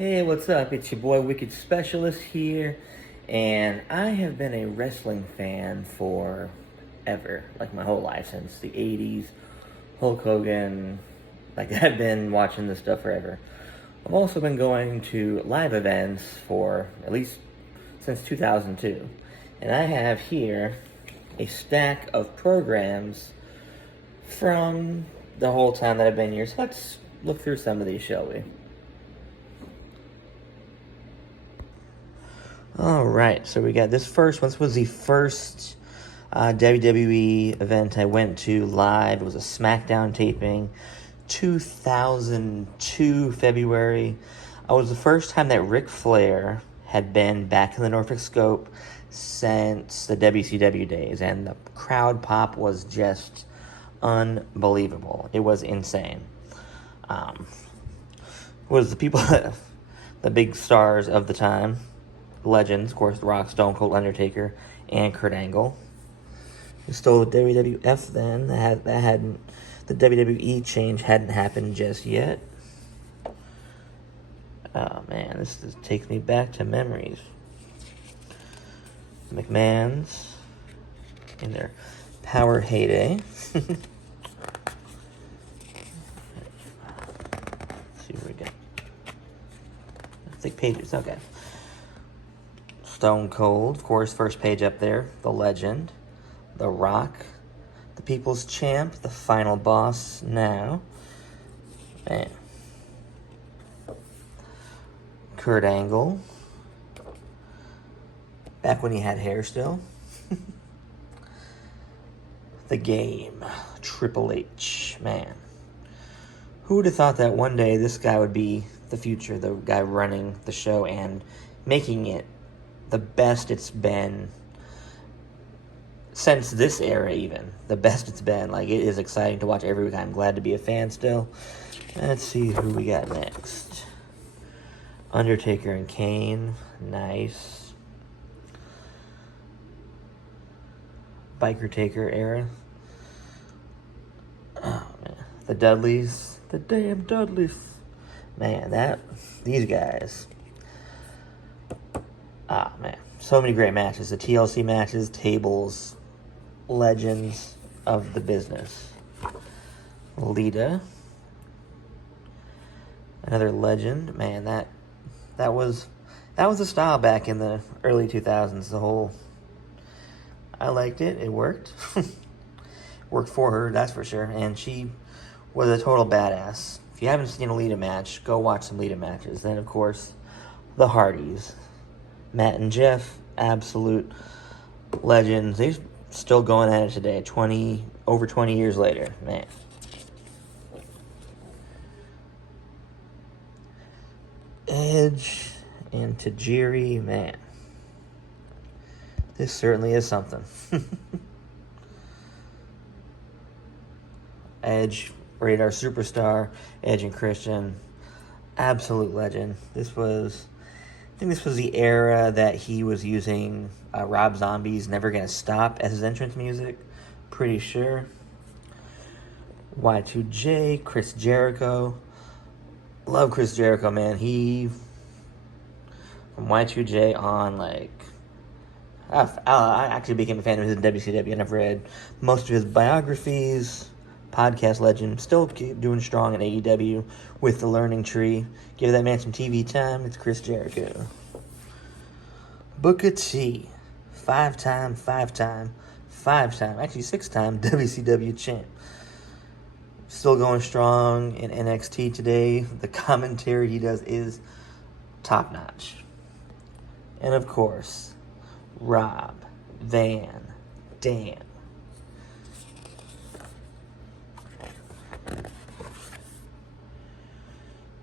Hey, what's up? It's your boy Wicked Specialist here, and I have been a wrestling fan for ever, like my whole life, since the 80s. Hulk Hogan, like I've been watching this stuff forever. I've also been going to live events for at least since 2002, and I have here a stack of programs from the whole time that I've been here. So let's look through some of these, shall we? All right, so we got this first one. This was the first WWE event I went to live. It was a SmackDown taping, 2002 February. It was the first time that Ric Flair had been back in the Norfolk Scope since the WCW days, and the crowd pop was just unbelievable. It was insane. Was the people, the big stars of the time, legends, of course, The Rock, Stone Cold, Undertaker, and Kurt Angle. Still the WWF then. That hadn't, the WWE change hadn't happened just yet. Oh man, this takes me back to memories. McMahon's in their power heyday. Let's see what we got. Let's take pages. Okay. Stone Cold, of course, first page up there. The Legend, The Rock, the People's Champ, the Final Boss now. Man. Kurt Angle. Back when he had hair still. The Game. Triple H. Man. Who would have thought that one day this guy would be the future, the guy running the show and making it the best it's been since this era, even. The best it's been. Like, it is exciting to watch every week. I'm glad to be a fan still. Let's see who we got next. Undertaker and Kane. Nice. Biker Taker era. Oh, man. The Dudleys. The damn Dudleys. Man, these guys. Ah, man. So many great matches. The TLC matches, tables, legends of the business. Lita. Another legend. Man, that was a style back in the early 2000s. I liked it. It worked. Worked for her, that's for sure. And she was a total badass. If you haven't seen a Lita match, go watch some Lita matches. Then, of course, the Hardys. Matt and Jeff, absolute legends. They're still going at it today, over 20 years later. Man. Edge and Tajiri, man. This certainly is something. Edge, Radar Superstar, Edge and Christian, absolute legend. I think this was the era that he was using Rob Zombie's Never Gonna Stop as his entrance music. Pretty sure. Y2J, Chris Jericho. Love Chris Jericho, man. He, from Y2J on, like, I actually became a fan of his in WCW, and I've read most of his biographies. Podcast legend, still doing strong in AEW with the Learning Tree. Give that man some TV time. It's Chris Jericho. Booker T, five-time, actually six-time WCW champ. Still going strong in NXT today. The commentary he does is top-notch. And of course, Rob Van Dam.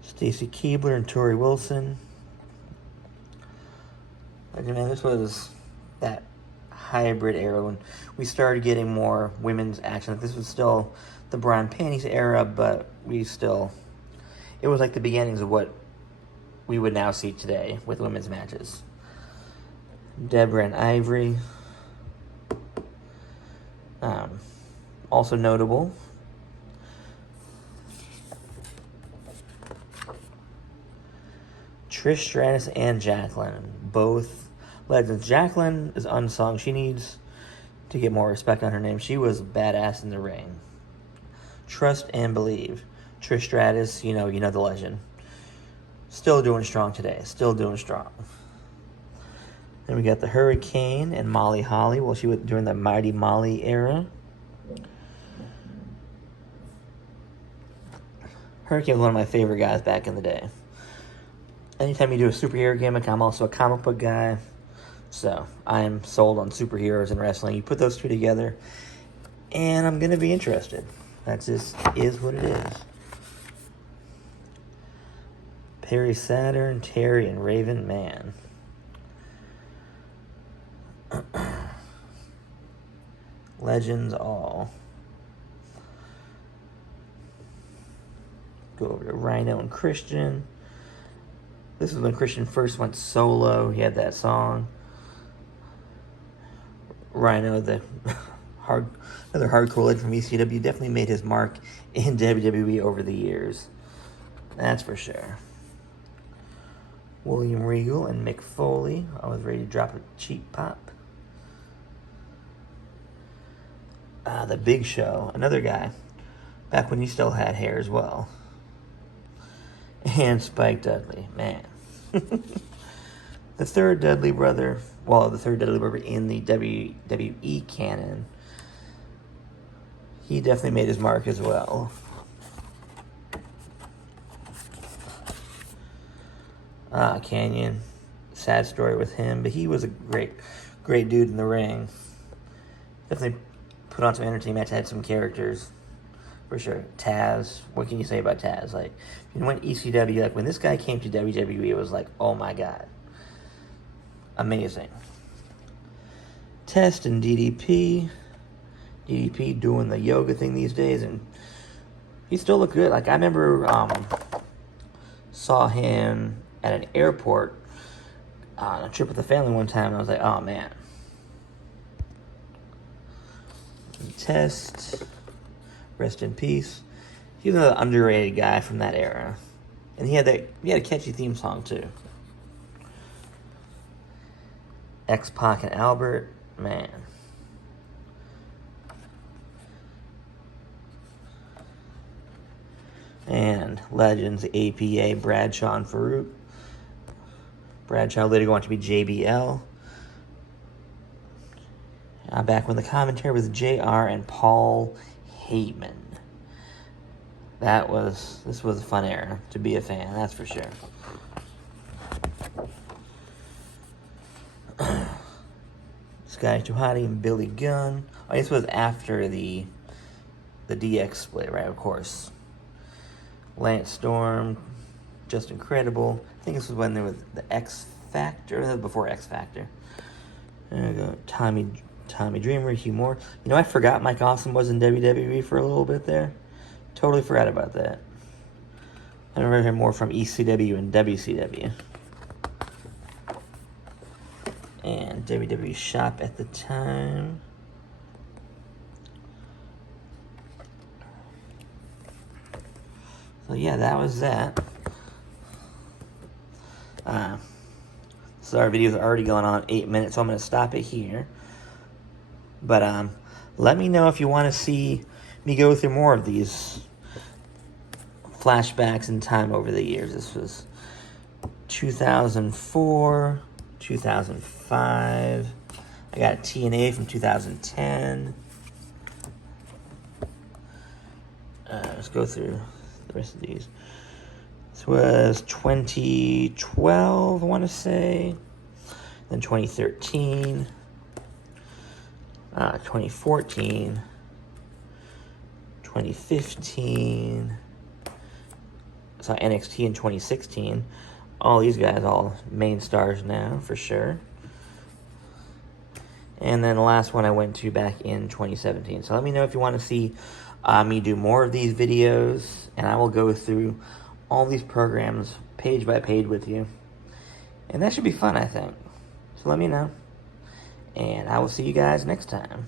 Stacy Keibler and Tori Wilson. Like, man, this was that hybrid era when we started getting more women's action. This was still the bra and panties era, but it was like the beginnings of what we would now see today with women's matches. Deborah and Ivory. Also notable. Trish Stratus and Jacqueline, both legends. Jacqueline is unsung. She needs to get more respect on her name. She was badass in the ring. Trust and believe. Trish Stratus, you know the legend. Still doing strong today. Still doing strong. Then we got the Hurricane and Molly Holly. Well, she was during the Mighty Molly era. Hurricane was one of my favorite guys back in the day. Anytime you do a superhero gimmick, I'm also a comic book guy. So, I am sold on superheroes and wrestling. You put those two together, and I'm going to be interested. That just is what it is. Perry Saturn, Terry, and Raven, man. Legends all. Go over to Rhino and Christian. This is when Christian first went solo. He had that song. Rhino, the another hardcore legend from ECW, definitely made his mark in WWE over the years. That's for sure. William Regal and Mick Foley. I was ready to drop a cheap pop. The Big Show, another guy, back when he still had hair as well. And Spike Dudley, man. The third Dudley brother in the WWE canon, he definitely made his mark as well. Canyon, sad story with him, but he was a great dude in the ring. Definitely put on some entertainment, had some characters, for sure. Taz, what can you say about Taz? Like, you went ECW, like, when this guy came to WWE, it was like, oh my god. Amazing. Test and DDP. DDP doing the yoga thing these days, and he still looked good. Like, I remember, saw him at an airport on a trip with the family one time, and I was like, oh man. Test, rest in peace. He was another underrated guy from that era, and he had a catchy theme song too. X-Pac and Albert, man. And legends, APA, Bradshaw and Farouk. Bradshaw later going to be JBL. Back when the commentary was JR and Paul Heyman. This was a fun era to be a fan, that's for sure. Scotty Tuhati and Billy Gunn. Oh, this was after the DX split, right? Of course. Lance Storm, Just Incredible. I think this was when there was the X Factor, before X Factor. There we go. Tommy Dreamer, Hugh Moore. You know, I forgot Mike Awesome was in WWE for a little bit there. Totally forgot about that. I remember him more from ECW and WCW. And WWE Shop at the time. So yeah, that was that. So our video's already going on 8 minutes, so I'm going to stop it here. But let me know if you want to see me go through more of these flashbacks in time over the years. This was 2004, 2005. I got TNA from 2010. Let's go through the rest of these. This was 2012, I want to say. Then 2013. 2014. 2015. Saw NXT in 2016. All these guys, all main stars now, for sure. And then the last one I went to back in 2017. So let me know if you want to see me do more of these videos, and I will go through all these programs page by page with you. And that should be fun, I think. So let me know. And I will see you guys next time.